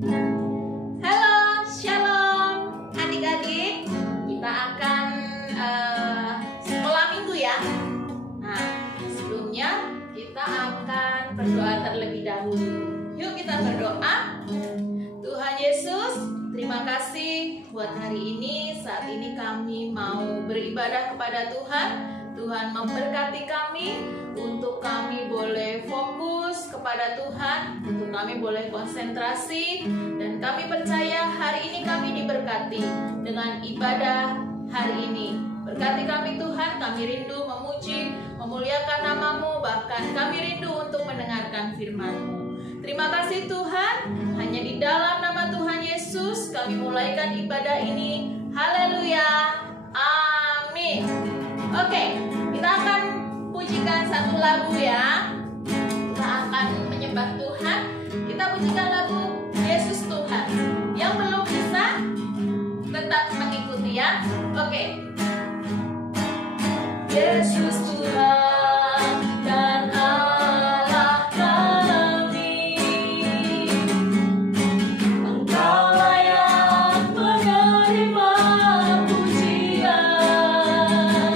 Halo, shalom adik-adik. Kita akan sekolah minggu ya. Nah, sebelumnya kita akan berdoa terlebih dahulu. Yuk kita berdoa. Tuhan Yesus, terima kasih buat hari ini. Saat ini kami mau beribadah kepada Tuhan. Tuhan memberkati kami untuk kami boleh fokus kepada Tuhan, untuk kami boleh konsentrasi, dan kami percaya hari ini kami diberkati dengan ibadah hari ini. Berkati kami Tuhan, kami rindu memuji, memuliakan nama-Mu, bahkan kami rindu untuk mendengarkan firman-Mu. Terima kasih Tuhan, hanya di dalam nama Tuhan Yesus kami mulaikan ibadah ini. Haleluya, amin. Oke, kita akan pujikan satu lagu ya. Kita akan menyembah Tuhan. Kita pujikan lagu Yesus Tuhan. Yang belum bisa tetap mengikuti ya. Oke. Yesus Tuhan dan Allah kami, Engkau layak menerima pujian,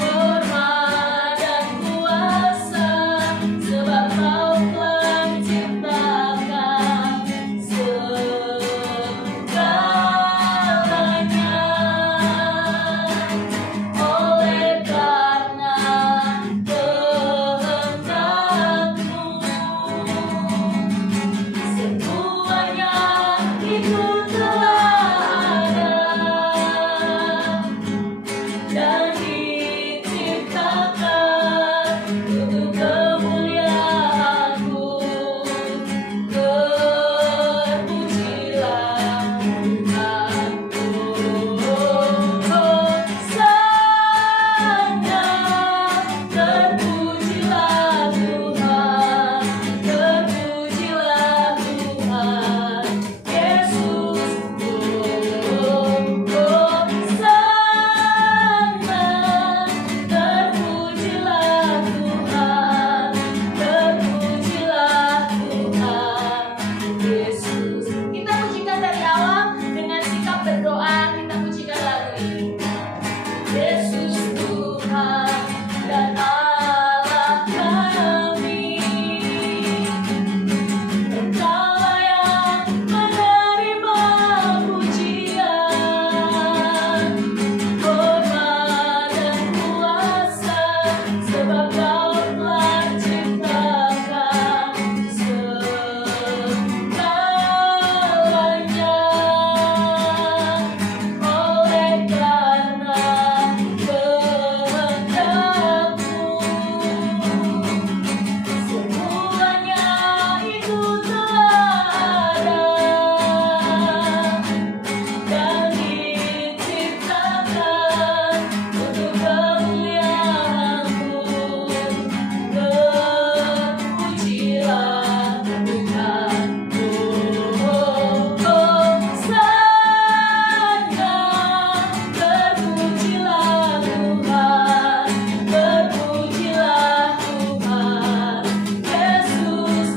hormat dan kuasa, sebab Kau telah menciptakan segalanya. Oleh karena kehendak-Mu, semuanya itu telah ada dan diciptakan untuk kemuliaan-Mu. Terpujilah Yesus. Kita pujikan dari awal dengan sikap berdoa. Kita pujikan lagu ini. Yesus Tuhan dan Allah kami, Engkau layak menerima pujian, hormat dan kuasa, sebab Kau telah ciptakan segalanya. Oleh karena kehendak-Mu, semuanya itu telah ada dan diciptakan untuk kemuliaan-Mu. Terpujilah Tuhan. Terpujilah Tuhan, terpujilah Tuhan, Yesus.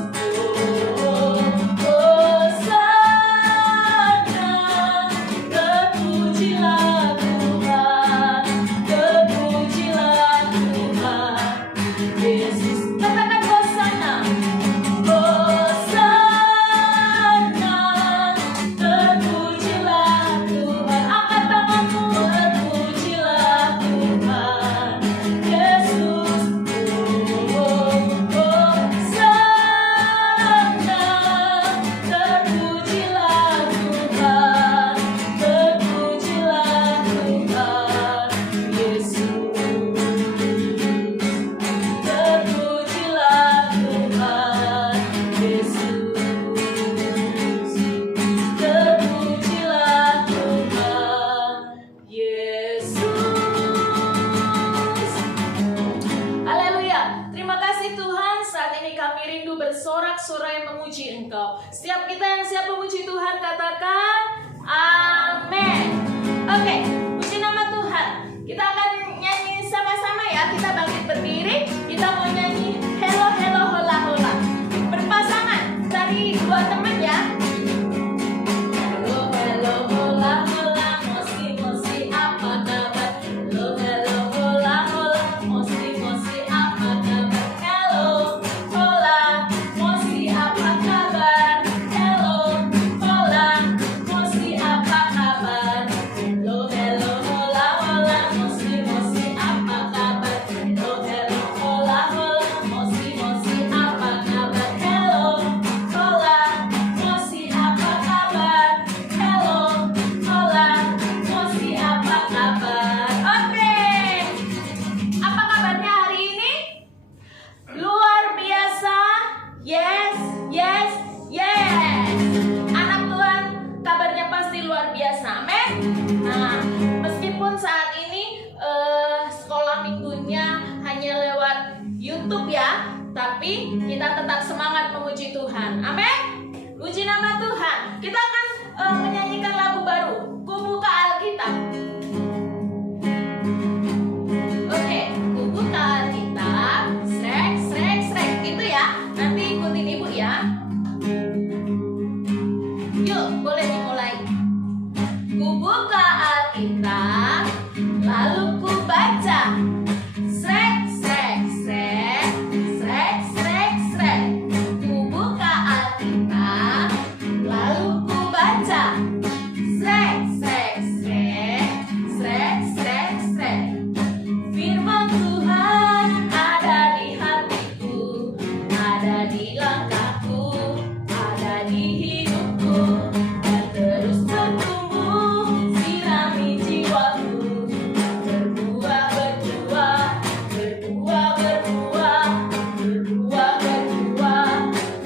Terpujilah Tuhan, terpujilah Tuhan, Yesus. Katakan hosana. Hosana, terpujilah Tuhan. Angkat tanganmu, terpujilah Tuhan, Yesus. Hosana, terpujilah Tuhan, terpujilah Tuhan, Yesus. Terpujilah Tuhan Yesus. Terpujilah Tuhan Yesus. Haleluya. Terima kasih Tuhan. Saat ini kami rindu bersorak-sorai memuji Engkau. Setiap kita yang siap memuji Tuhan katakan amin. Oke, puji nama Tuhan. Kita akan nyanyi sama-sama ya. Kita bangkit berdiri. Kita mau nyanyi hello hello hola hola. Berpasangan dari dua teman ya. menyanyikan lagu baru. Ku buka Alkitab. Oke, ku buka Alkitab. Srek, srek, srek. Gitu ya. Nanti ikutin ibu ya. Yuk, boleh dimulai. Ku buka Alkitab, lalu ku baca. Srek, srek, srek, srek, srek, srek. Ku buka Alkitab, lalu ku baca. Srek, srek, srek, srek, srek, srek. Firman Tuhan ada di hatiku, ada di langkahku, ada di hidupku, dan terus bertumbuh, sirami jiwaku. Berbuah, berbuah, berbuah, berbuah, berbuah, berbuah,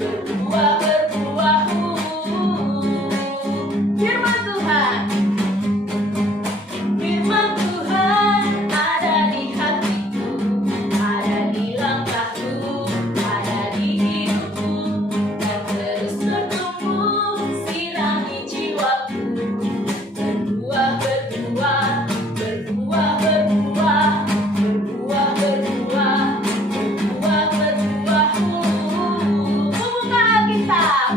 berbuah, berbuah. Firman Tuhan. Firman Tuhan ada di hatiku, ada di langkahku, ada di hidupku, dan terus bertumbuh, sirami jiwaku. Berbuah, berbuah, berbuah, berbuah, berbuah, berbuah, berbuah, berbuah. Ku buka Alkitab.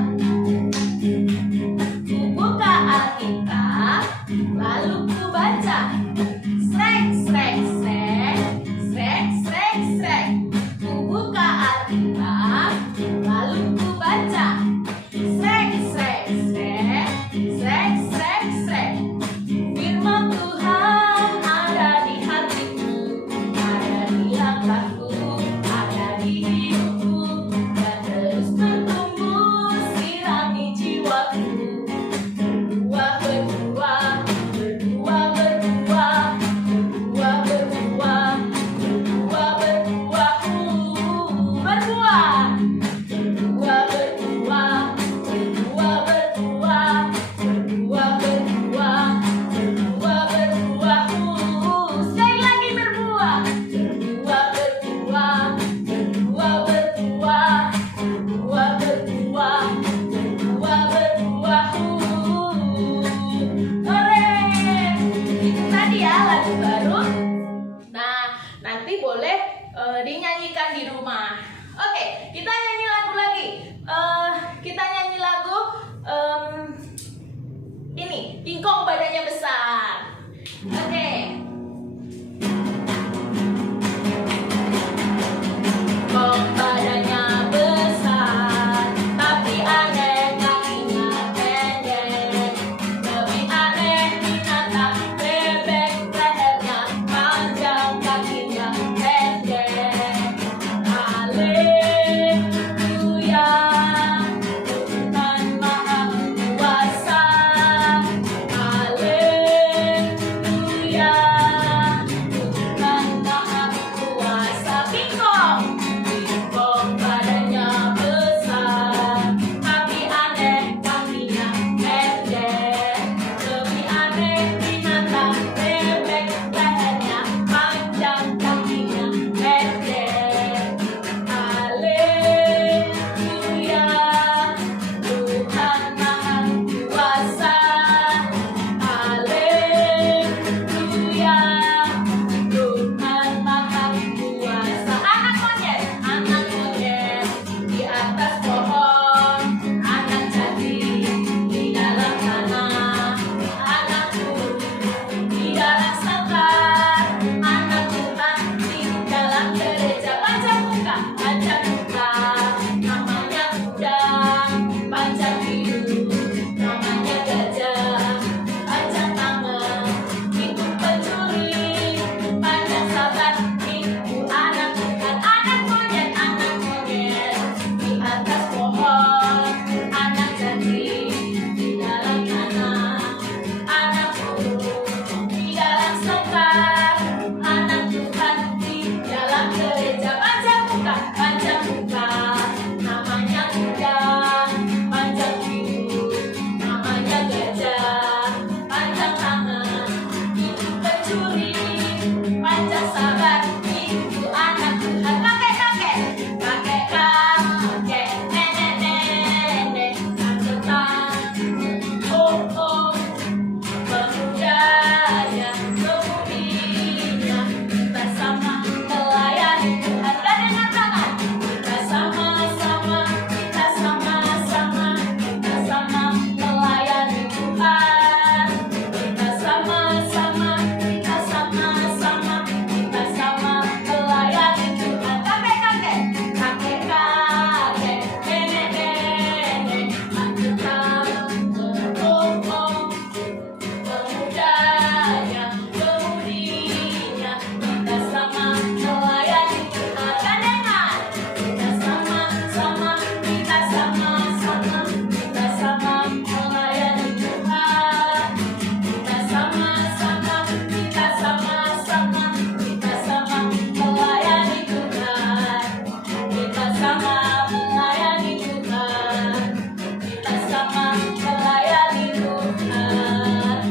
Ku buka Alkitab, lalu ku baca. Srek, srek, srek, srek, srek, srek. Ku buka Alkitab, lalu ku baca. Srek, srek, srek, srek, srek, srek. Firman Tuhan ada di hatiku, ada di langkahku, ada di hidupku, dan terus bertumbuh, bersama melayani Tuhan.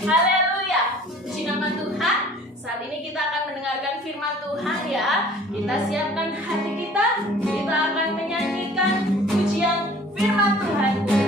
Haleluya, puji nama Tuhan. Saat ini kita akan mendengarkan firman Tuhan ya. Kita siapkan hati kita akan menyanyikan pujian firman Tuhan kita.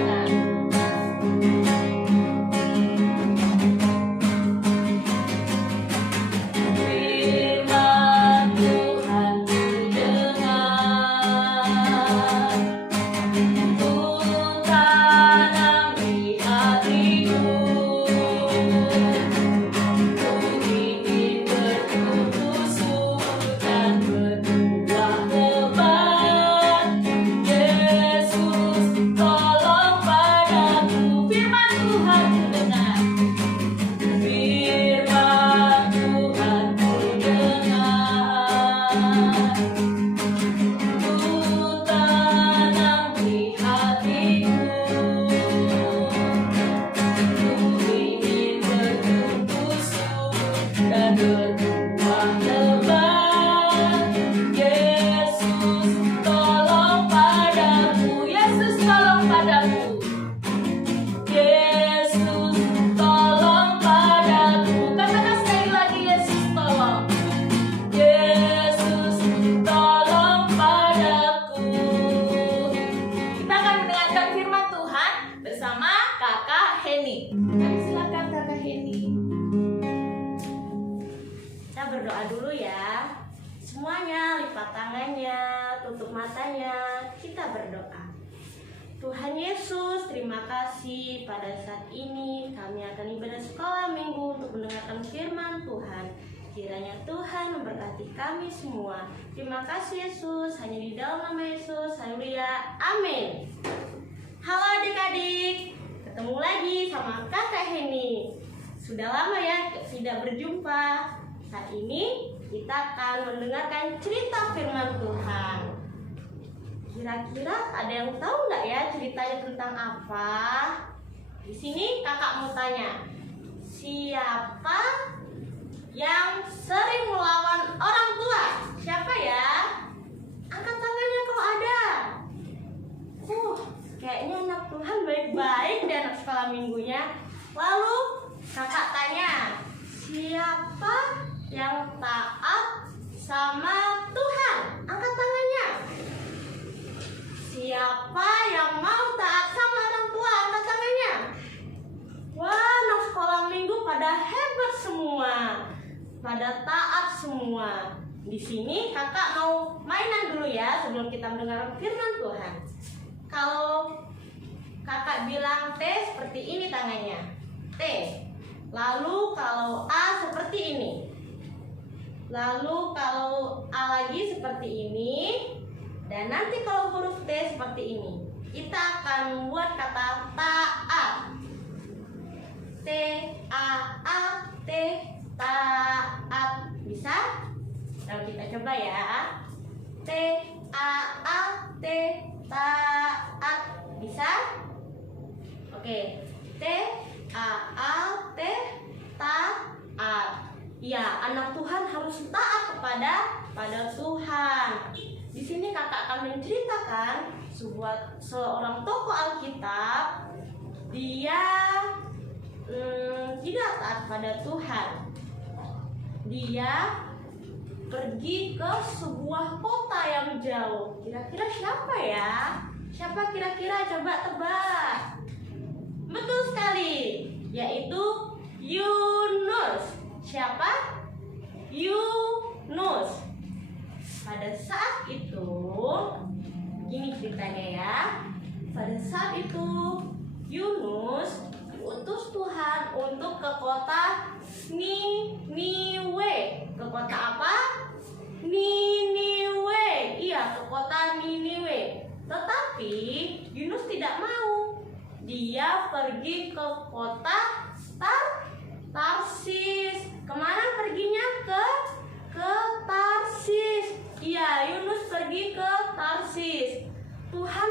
Berdoa dulu ya. Semuanya lipat tangannya, tutup matanya, kita berdoa. Tuhan Yesus, terima kasih pada saat ini kami akan ibadah sekolah minggu untuk mendengarkan firman Tuhan. Kiranya Tuhan memberkati kami semua. Terima kasih Yesus, hanya di dalam nama Yesus. Haleluya, amin. Halo adik-adik, ketemu lagi sama Kakak Heni. Sudah lama ya tidak berjumpa. Saat ini kita akan mendengarkan cerita firman Tuhan. Kira-kira ada yang tahu nggak ya ceritanya tentang apa? Di sini kakak mau tanya, siapa yang sering melawan orang tua? Siapa ya? Angkat tangannya kalau ada. Kayaknya anak Tuhan baik-baik dan anak sekolah minggunya. Lalu kakak tanya, siapa yang taat sama Tuhan? Angkat tangannya. Siapa yang mau taat sama orang tua? Angkat tangannya. Wah, anak sekolah minggu pada hebat semua, pada taat semua. Di sini kakak mau mainan dulu ya sebelum kita mendengar firman Tuhan. Kalau kakak bilang T seperti ini tangannya, T. Lalu kalau A seperti ini. Lalu kalau A lagi seperti ini. Dan nanti kalau huruf T seperti ini. Kita akan membuat kata taat. T A A T, taat. Bisa? Lalu kita coba ya. T A A T, taat. Bisa? Oke. T A A T, taat. Ya, anak Tuhan harus taat kepada Tuhan. Di sini kakak akan menceritakan seorang tokoh Alkitab. Dia tidak taat pada Tuhan. Dia pergi ke sebuah kota yang jauh. Kira-kira siapa ya? Siapa kira-kira? Coba tebak. Betul sekali, yaitu Yunus. Siapa? Yunus. Pada saat itu, gini ceritanya ya. Pada saat itu Yunus diutus Tuhan untuk ke kota Niniwe. Ke kota apa? Niniwe. Iya, ke kota Niniwe. Tetapi Yunus tidak mau. Dia pergi ke kota Tarsis. Kemana perginya? Ke Tarsis. Iya, Yunus pergi ke Tarsis. Tuhan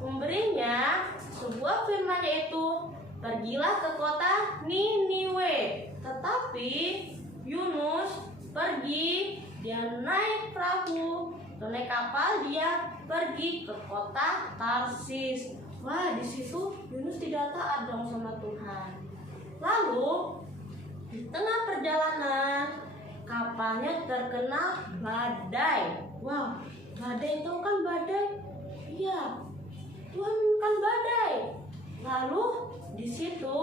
memberinya sebuah firman, yaitu pergilah ke kota Niniwe. Tetapi Yunus pergi, dia naik perahu, naik kapal, dia pergi ke kota Tarsis. Wah, di situ Yunus tidak taat dong sama Tuhan. Lalu di tengah perjalanan kapalnya terkena badai. Wah, badai itu kan badai. Iya, Tuhan kan badai. Lalu di situ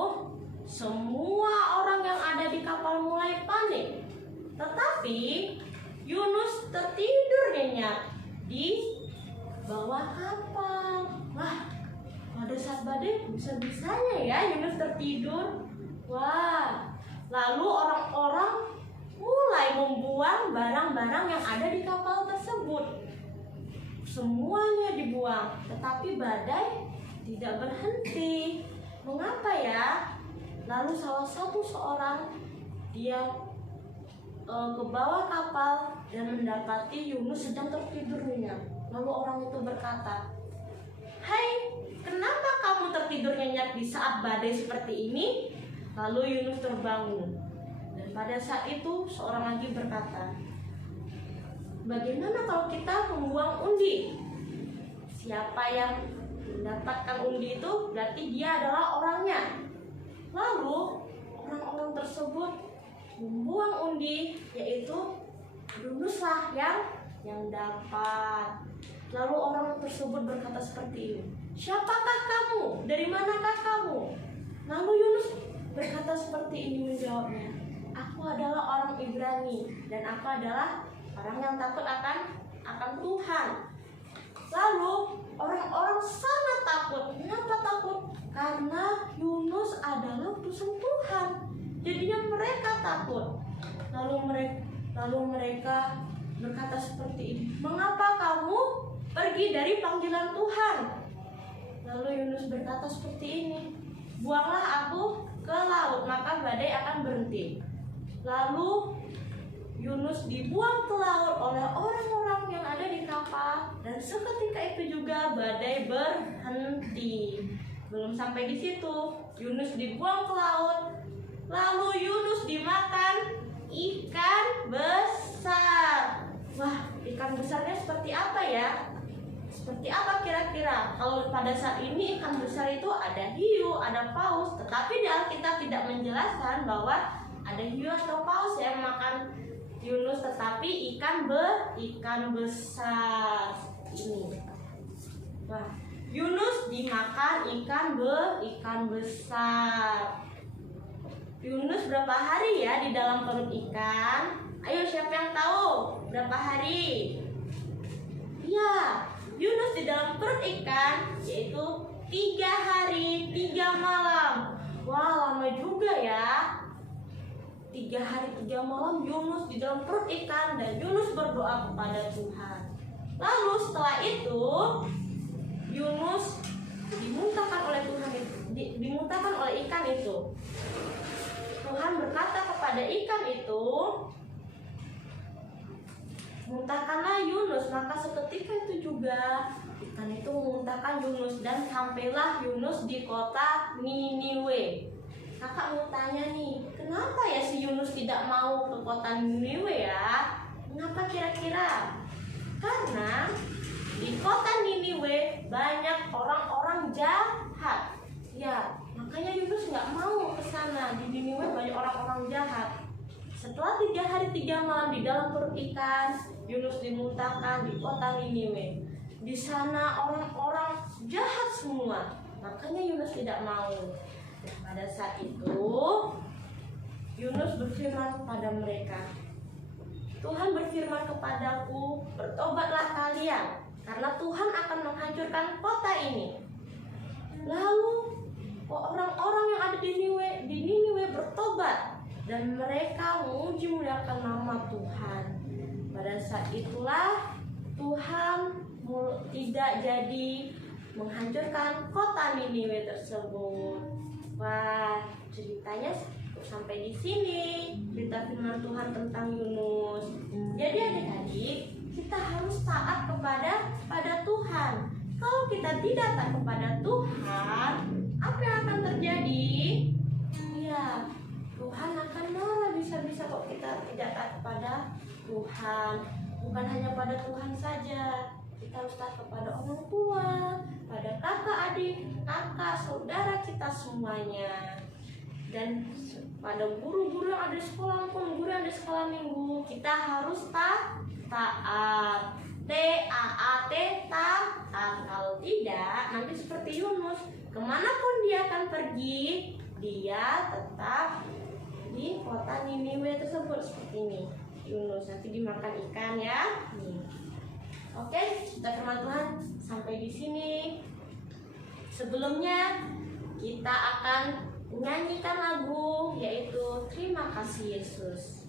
semua orang yang ada di kapal mulai panik. Tetapi Yunus tertidur nyenyak di bawah kapal. Wah, pada saat badai bisa-bisanya ya Yunus tertidur. Wah, lalu orang-orang mulai membuang barang-barang yang ada di kapal tersebut. Semuanya dibuang, tetapi badai tidak berhenti. Mengapa ya? Lalu salah satu seorang dia ke bawah kapal dan mendapati Yunus sedang tertidur nyenyak. Lalu orang itu berkata, "Hai, kenapa kamu tertidur nyenyak di saat badai seperti ini?" Lalu Yunus terbangun. Dan pada saat itu seorang lagi berkata, "Bagaimana kalau kita membuang undi? Siapa yang mendapatkan undi itu berarti dia adalah orangnya." Lalu orang-orang tersebut membuang undi, yaitu Yunuslah yang dapat. Lalu orang tersebut berkata seperti ini, "Siapakah kamu? Dari manakah kamu?" Lalu Yunus berkata seperti ini menjawabnya, "Aku adalah orang Ibrani dan aku adalah orang yang takut akan Tuhan." Lalu orang-orang sangat takut. Kenapa takut? Karena Yunus adalah utusan Tuhan. Jadinya mereka takut. Lalu mereka berkata seperti ini, "Mengapa kamu pergi dari panggilan Tuhan?" Lalu Yunus berkata seperti ini, "Buanglah aku ke laut, maka badai akan berhenti." Lalu Yunus dibuang ke laut oleh orang-orang yang ada di kapal, dan seketika itu juga badai berhenti. Belum sampai di situ, Yunus dibuang ke laut. Lalu Yunus dimakan ikan besar. Wah, ikan besarnya seperti apa ya? Seperti apa kira-kira? Kalau pada saat ini ikan besar itu ada hiu, ada paus, tetapi di Alkitab tidak menjelaskan bahwa ada hiu atau paus yang makan Yunus, tetapi ikan besar ini. Wah, Yunus dimakan ikan besar. Yunus berapa hari ya di dalam perut ikan? Ayo, siapa yang tahu berapa hari? Iya, Yunus di dalam perut ikan yaitu 3 hari 3 malam. Wah, lama juga ya. 3 hari 3 malam Yunus di dalam perut ikan, dan Yunus berdoa kepada Tuhan. Lalu setelah itu Yunus dimuntahkan oleh Tuhan, dimuntahkan oleh ikan itu. Tuhan berkata kepada ikan itu, "Muntahkanlah Yunus." Maka seketika itu juga ikan itu memuntahkan Yunus, dan sampailah Yunus di kota Niniwe. Kakak mau tanya nih, kenapa ya si Yunus tidak mau ke kota Niniwe ya? Kenapa kira-kira? Karena di kota Niniwe banyak orang-orang jahat. Ya, makanya Yunus nggak mau ke sana. Di Niniwe banyak orang-orang jahat. Setelah 3 hari 3 malam di dalam perut ikan, Yunus dimuntahkan di kota Niniwe. Di sana orang-orang jahat semua. Makanya Yunus tidak mau. Dan pada saat itu Yunus berfirman kepada mereka, "Tuhan berfirman kepadaku, bertobatlah kalian, karena Tuhan akan menghancurkan kota ini." Lalu orang-orang yang ada di Niniwe bertobat, dan mereka memuji muliakan nama Tuhan. Pada saat itulah Tuhan tidak jadi menghancurkan kota Niniwe tersebut. Wah, ceritanya sampai di sini, cerita firman Tuhan tentang Yunus. Jadi adik-adik, kita harus taat kepada Tuhan. Kalau kita tidak taat kepada Tuhan, apa yang akan terjadi? Ya, Tuhan akan marah bisa-bisa kok kita tidak taat kepada Tuhan. Bukan hanya pada Tuhan saja, kita harus taat kepada orang tua, pada kakak adik, kakak, saudara kita semuanya. Dan pada guru-guru yang ada di sekolah maupun guru yang ada di sekolah minggu, kita harus taat. T-A-A-T, taat. Kalau tidak, nanti seperti Yunus, kemanapun dia akan pergi, dia tetap di kota Niniwe tersebut seperti ini. Yunus nanti dimakan ikan ya. Nih. Oke, kita firman Tuhan sampai di sini. Sebelumnya kita akan menyanyikan lagu yaitu Terima Kasih Yesus.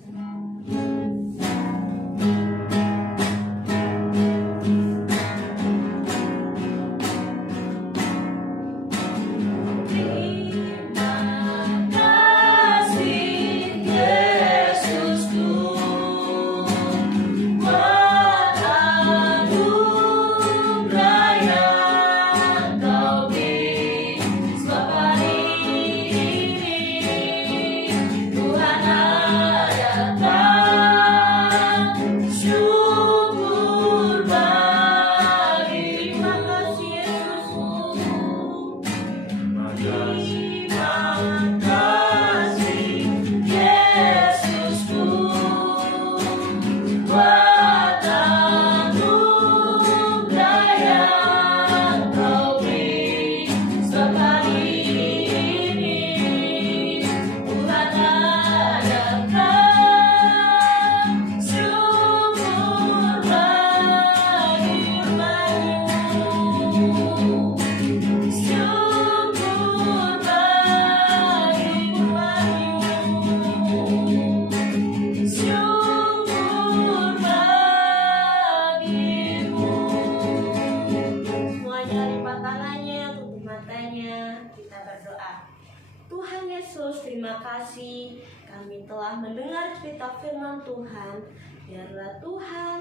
Terima kasih kami telah mendengar cerita firman Tuhan. Biarlah Tuhan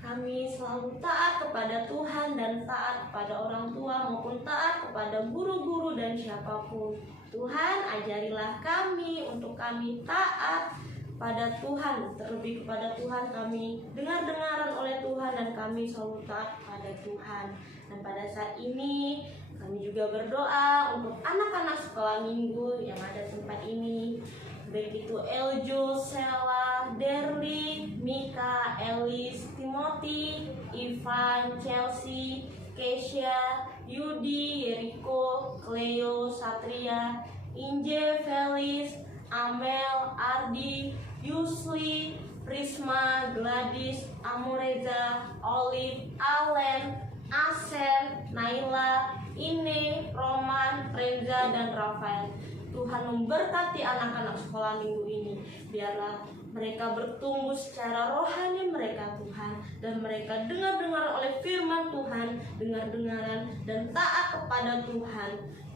kami selalu taat kepada Tuhan dan taat kepada orang tua maupun taat kepada guru-guru dan siapapun. Tuhan ajarilah kami untuk kami taat pada Tuhan, terlebih kepada Tuhan kami dengar-dengaran oleh Tuhan dan kami selalu taat pada Tuhan. Dan pada saat ini kami juga berdoa untuk anak-anak sekolah minggu yang ada tempat ini, baik itu Eljo, Sela, Derly, Mika, Elis, Timothy, Ivan, Chelsea, Keisha, Yudi, Yeriko, Cleo, Satria, Inje, Felis, Amel, Ardi, Yusli, Prisma, Gladys, Amureza, Olive, Allen, Asen, Naila, Ine, Roman, Reza, dan Rafael. Tuhan memberkati anak-anak sekolah minggu ini. Biarlah mereka bertumbuh secara rohani mereka Tuhan, dan mereka dengar-dengar oleh firman Tuhan, dengar-dengaran dan taat kepada Tuhan.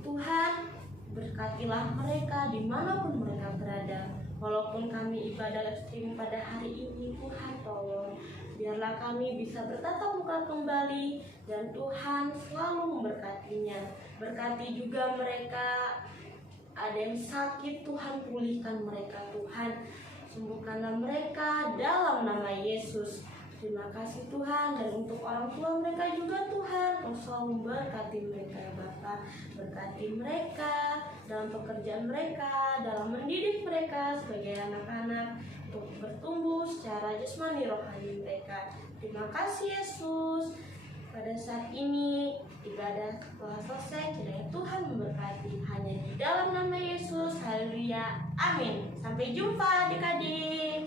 Tuhan, berkatilah mereka dimanapun mereka berada. Walaupun kami ibadah live stream pada hari ini, Tuhan tolong biarlah kami bisa bertatap muka kembali dan Tuhan selalu memberkatinya. Berkati juga mereka ada yang sakit, Tuhan pulihkan mereka Tuhan. Sembuhkanlah mereka dalam nama Yesus. Terima kasih Tuhan, dan untuk orang tua mereka juga Tuhan, Kau selalu memberkati mereka ya Bapa. Berkati mereka dalam pekerjaan mereka, dalam mendidik mereka sebagai anak-anak untuk bertumbuh secara jasmani rohani mereka. Terima kasih Yesus. Pada saat ini ibadah telah selesai, kiranya Tuhan memberkati hanya di dalam nama Yesus. Haleluya, amin. Sampai jumpa adik-adik.